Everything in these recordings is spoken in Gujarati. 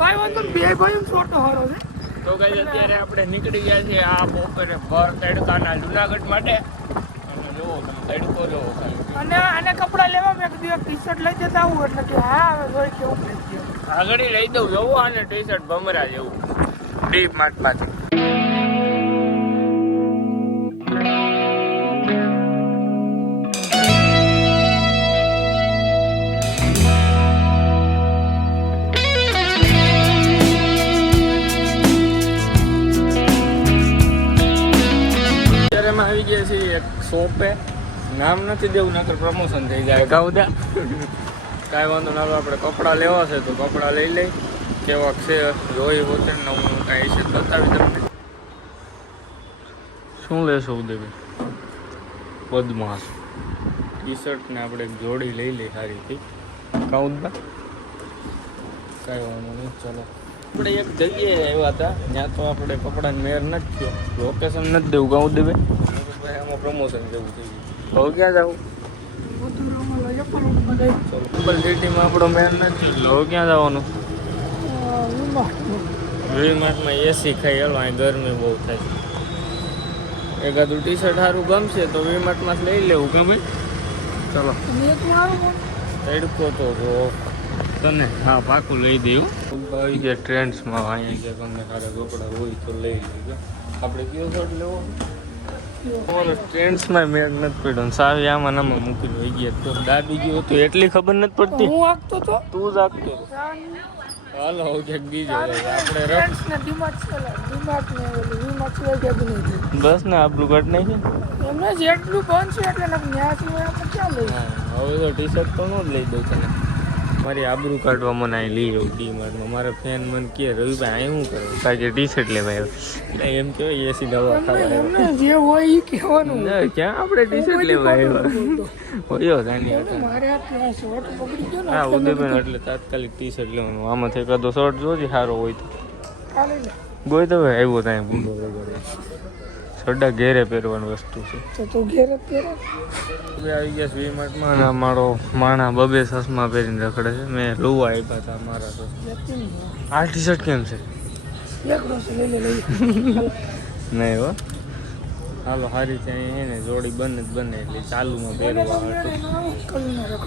કાઈ વાંધો બે ભાઈ છોટો હારો છે તો ગાઈસ અત્યારે આપણે નીકળી ગયા છીએ આ બપોરે ભર તડકાના જુનાગઢ માટે અને જોવો તડકો જોવો અને આને કપડા લેવા મેં કીધું ટી-શર્ટ લઈ જતા આવું એટલે કે હા હવે જોઈ કેવું લઈ ગયો આગળ લઈ દઉં જોવો આને ટી-શર્ટ ભમરા જેવું ડીપ માર્ટ માંથી આવી ગયા છે એક શોપે નામ નથી દેવું નકર પ્રમોશન થઈ જાય ગાઉદા કાંઈ વાંધો ના આપણે કપડાં લેવા છે તો કપડાં લઈ લઈ કેવાક છે જોઈ હોતે નવું કાંઈ છે બતાવી તમને શું લેશો ઉદયભાઈ બદમાશ ટી-શર્ટ ને આપણે એક જોડી લઈ લઈ સારીથી ગાઉદા કાંઈ વાંધો નહીં ચાલો આપણે એક જગ્યાએ આવ્યા હતા ત્યાં તો આપણે કપડાને મેર નથી થયો લોકેશન નથી દેવું ગાઉ દેવે એમાં પ્રમોશન જેવું થઈ ગયું હવે ક્યાં જવું મુંબઈ સિટીમાં આપણો મેર નથી થયો હવે ક્યાં જવાનું વી-માર્ટમાં એસી ખાઈ હાલો અહીં ગરમી બહુ થાય એકાદું ટી-શર્ટ સારું ગમશે તો વી-માર્ટમાં જ લઈ લેવું કે ભાઈ ચલો તડકો તો જો તને હા પાકું લઈ દઉં આવી ગયા ટ્રેન્ડ્સમાં અહીંયા ગયા તમને સારા કપડા હોય તો લઈ લઈએ આપણે કયો શર્ટ લેવો ટ્રેન્ડ્સમાં મેળ નથી પડ્યો સાવી આમાં નામાં મૂકી લઈ ગયા તો દાબી ગયો તો એટલી ખબર નથી પડતી હું આગતો તો તું જ આગતો હાલો ક્યાંક બીજો આપણે બસ ને આપણું ઘટ નહીં એમને જેટલું બંધ છે એટલે ન્યાથી ક્યાં લઈ હવે તો ટી-શર્ટ તો ન જ લઈ દઉં તને મારી આબરૂ કાઢવા મને અહીં લઈ આવું ડી-માર્ટમાં મારા ફેન મને કહે રવિભાઈ અહીં શું કરું કારણ કે ટી-શર્ટ લેવા આવ્યો એમ કહેવાય એસી દવા ખાવા જે હોય એ કહેવાનું ક્યાં આપણે ટી-શર્ટ લેવા આવ્યા હા ઉદયભાઈ એટલે તાત્કાલિક ટી-શર્ટ લેવાનું આમાંથી એકાદો શર્ટ જોજે સારો હોય તો ગોઈ તો આવ્યો ત્યાં બુંદો વગેરે છોડા ઘેરે પહેરવાની વસ્તુ છે તો ઘેરે પહેરે આવી ગયા વી-માર્ટમાં અને મારો માણા બબે સસમાં પહેરીને રખડે છે મેં લોવા આપ્યા હતા મારા તો આ ટી-શર્ટ કેમ છે નહીં હો હાલો સારી ત્યાં એને જોડી બને જ બને એટલે ચાલુમાં પહેરવા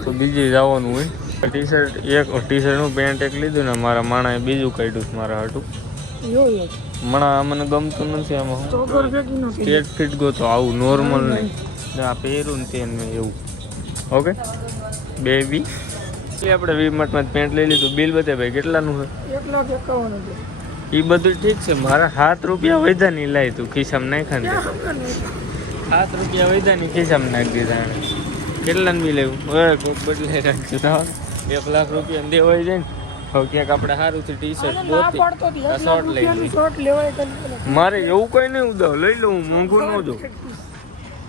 તો બીજી જવાનું હોય ટી-શર્ટ ટી-શર્ટનું પેન્ટ એક લીધું ને મારા માણાએ બીજું કાઢ્યું મારા હાટું મણા મને ગમતું નથી આમાં સ્ટેટ ફિટ ગો તો આવું નોર્મલ નહીં આ પહેરું ને તેને એવું ઓકે બેબી આપણે વી-માર્ટમાં પેન્ટ લઈ લીધું બિલ બતાવે ભાઈ કેટલાનું છે 1,51,000 એ બધું ઠીક છે મારા 7 રૂપિયા વધ્યા નહીં લાય તું ખિસ્સામાં નાખા ને 7 રૂપિયા વધ્યા નહીં ખિસ્સામાં નાખી દીધા એને કેટલાનું બિલ આવ્યું હવે કોઈક બદલાઈ રાખજો 1 લાખ રૂપિયા દેવાઈ જાય ને હવે ક્યાંક આપણે સારું છે ટી-શર્ટ શર્ટ લઈ મારે એવું કઈ નહીં ઉદાવ લઈ લઉં હું મોંઘું ન જોઉં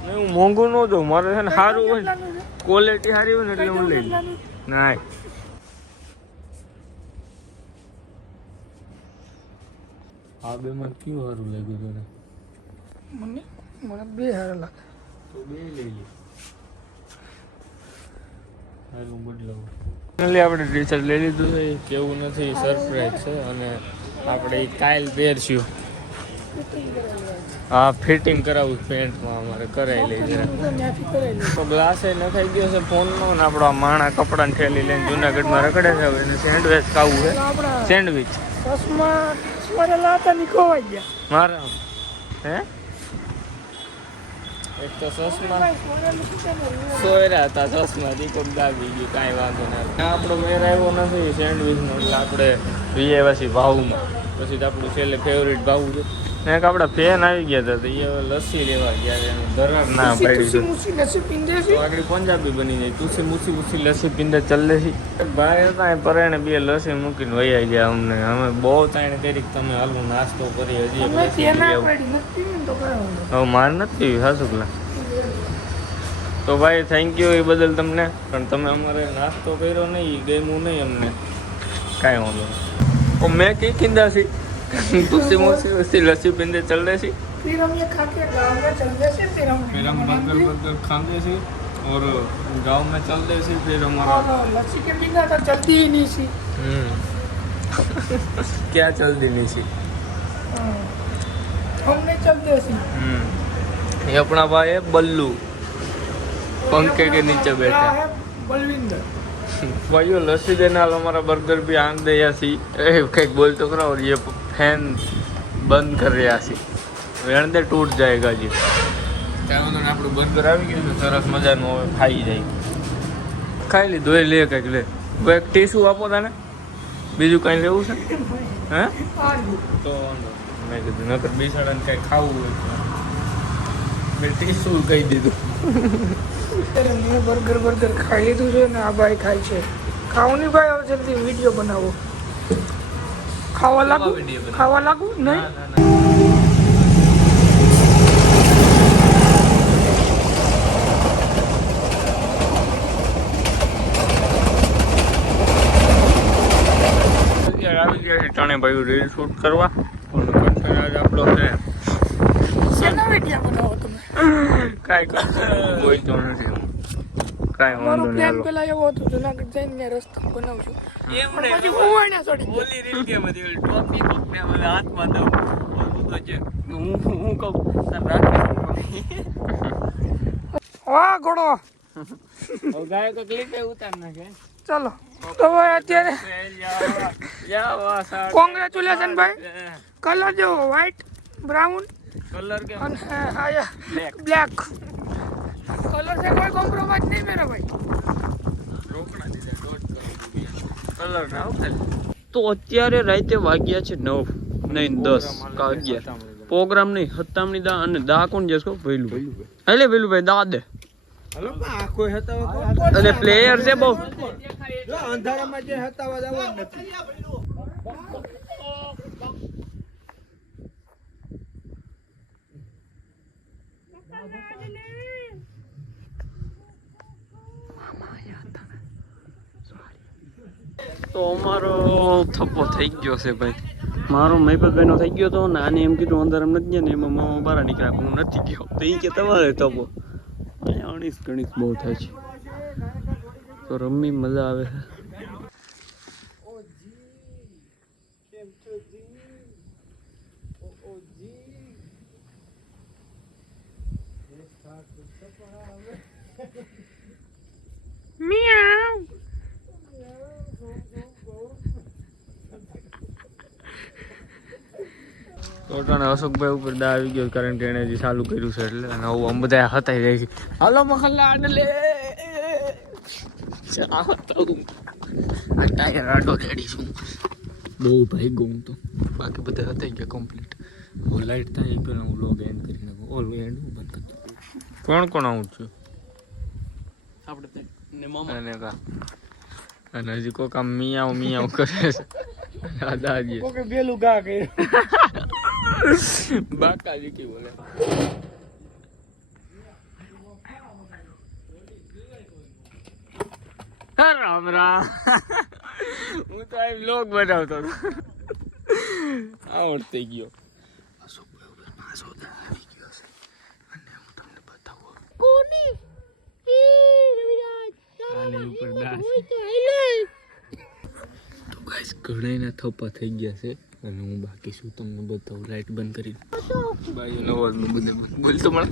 નહીં હું મોંઘું ન જોઉં મારે છે ને સારું હોય ક્વોલિટી સારી હોય ને એટલે હું લઈ લઉં ના આ બે માં કયું સારું લાગ્યું તને મને બે સારા લાગે તો બે લઈ લે સારું બદલાવું ફાઇનલી આપણે ટી-શર્ટ લઈ લીધું છે કેવું નથી સરપ્રાઈઝ છે અને આપણે એ કાલ પહેરશું હા ફિટિંગ કરાવું પેન્ટમાં અમારે કરાવી લઈ જરા તો ગ્લાસ એ નખાઈ ગયો છે ફોનનો ને આપણો આ માણા કપડાને ઠેલી લઈને જુનાગઢમાં રખડે છે હવે એને સેન્ડવિચ ખાવું છે સેન્ડવિચ મારા હે એક તો ચશ્મા સોયરા હતા ચશ્મા દીકોક દાબી ગયું કાંઈ વાંધો ના આપણો મેર આવ્યો નથી સેન્ડવિચનો એટલે આપણે વીઆઈવાસી ભાવમાં પછી તો આપણું છેલ્લે ફેવરિટ ભાવું છે ને એક આપણા ફેન આવી ગયા હતા એ હવે લસ્સી લેવા ગયા એનું દરાર ના પાડી તો આગળ પંજાબી બની જાય તુસી મૂસી લસ્સી પીંદે ચલ્લે છે ભાઈ હતા એ પરાણે બે લસ્સી મૂકીને વૈયા ગયા અમને અમે બહુ તાણે કરી તમે હાલું નાસ્તો કરી હજી હવે માર નથી હાસુકલા તો ભાઈ થેન્ક યુ એ બદલ તમને પણ તમે અમારે નાસ્તો કર્યો નહીં ગમ્યું નહીં અમને કાંઈ વાંધો मैं की किंदा सी तुसी मोसी लस्सी पिंदे चल रहे सी फिर हम ये खा के गांव में चल गए थे फिर हम बर्गर खाते सी और गांव में चल रहे सी फिर हमारा लस्सी के बिना तो चलती ही नहीं सी क्या चलती नहीं सी हमने चल दे सी ये अपना भाई है बल्लू पंखे के नीचे बैठा है बलविंदर भाइयों लस्सी देने वाला हमारा बर्गर भी आंख दे सी कहीं बोल तो करा और ये फैन बंद कर रहा सी वेण दे टूट जाएगा जी क्या मतलब આપણું બર્ગર આવી ગયું છે સરસ મજાનું હવે ખાઈ જાય ખાઈ લીધું એ લે કંઈક લે એક ટીસ્યુ આપો તને બીજું કંઈ લેવું છે હે તો મેં કીધું નકર બિસાડાને કંઈ ખાવું હોય મેં ટીસ્યુ કહી દીધું મેં બર્ગર ખાઈ લીધું છે ને આ ભાઈ ખાય છે ખાવું નહીં ભાઈ હવે જલ્દી વિડીયો બનાવો ખાવા લાગુ નહીં આવી ગયા છે ત્રણે ભાઈઓ રીલ શૂટ કરવા પણ આજ આપણો છે શેના વિડીયો બનાવો તમે કાંઈ કોઈ તો નથી કાંઈ વાંધો મારો નહીં પ્લાન હાલો પેલા એવો હતો જુનાગઢ જઈને રસ્તો બનાવશું પણ પછી હું અહીંયા ચડી ગયો. ઓલી રીલ કે બધી ટોપી કોક ને મને હાથમાં દઉં હું તો છે હું કહું સર રાખી વાહ ઘોડો ગાય તો ક્લિપ ઉતાર નાખે ચાલો તો હવે અત્યારે યા વાહ સર કોંગ્રેચ્યુલેશન ભાઈ કલર જો વ્હાઈટ બ્રાઉન કલર કે અને આયા બ્લેક કલર से कोई कॉम्प्रोमाइज नहीं मेरा भाई રોકડા દીધા કલર ના આવતા તો અત્યારે રાતે વાગ્યા છે 9 નહીં 10 કા 11 પ્રોગ્રામ નહીં હતામણી દા અને દા કોણ જેસ કો ભઈલું એટલે ભઈલું દા દે હલો આ કોઈ હતા અને પ્લેયર છે બહુ જો અંધારામાં જે હતાવા જવા નથી તો અમારો થપ્પો થઈ ગયો છે ભાઈ મારો મહિપતભાઈનો થઈ ગયો તો ને આને એમ કીધું અંદર એમ નથી ગયા ને એમાં મામા બહાર નીકળ્યા હું નથી ગયો તો એ કે તમારે થપ્પો અહીંયા અણીસ ગણીસ બહુ થાય છે તો રમી મજા આવે છે મિયાઉ ટોટાને અશોકભાઈ ઉપર દા આવી ગયો કારણ કે એને જે ચાલુ કર્યું છે એટલે અને આવું આમ બધા હતાઈ જાય છે હાલો મખલ્લા આને લે આ ટાયર આડો રેડી છું બહુ ભાઈ ગયું તો બાકી બધા હતાઈ ગયા કમ્પ્લીટ હું લાઈટ થાય પેલા હું લોગ એન્ડ કરી નાખું ઓલ એન્ડ બંધ કરી દઉં કોણ કોણ આવું છું આપણે ને મામા અને કા અને હજી કોક આમ મિયાવ મિયાવ કરે છે દાદાજી ઓકે બેલું ગા કર્યું બાકાજી કી બોલે રામ રામ હું તો આ વ્લોગ બનાવતો હતો આવડતી ગયો તો ગાઈસ ઘણા થપ્પા થઈ ગયા છે અને હું બાકી શું તમને બતાવું લાઈટ બંધ કરી બાજુ નવાજ નું બધે બોલ તો મળે